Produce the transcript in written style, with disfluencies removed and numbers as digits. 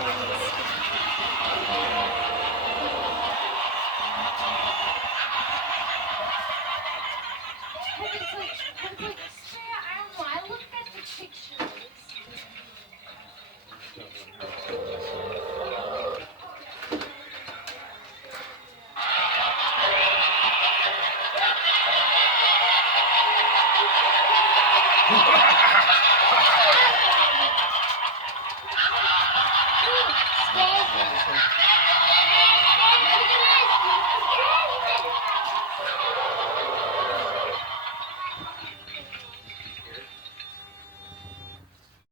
But it's like, Sarah, I don't know. I looked at the pictures. Ooh, scared me.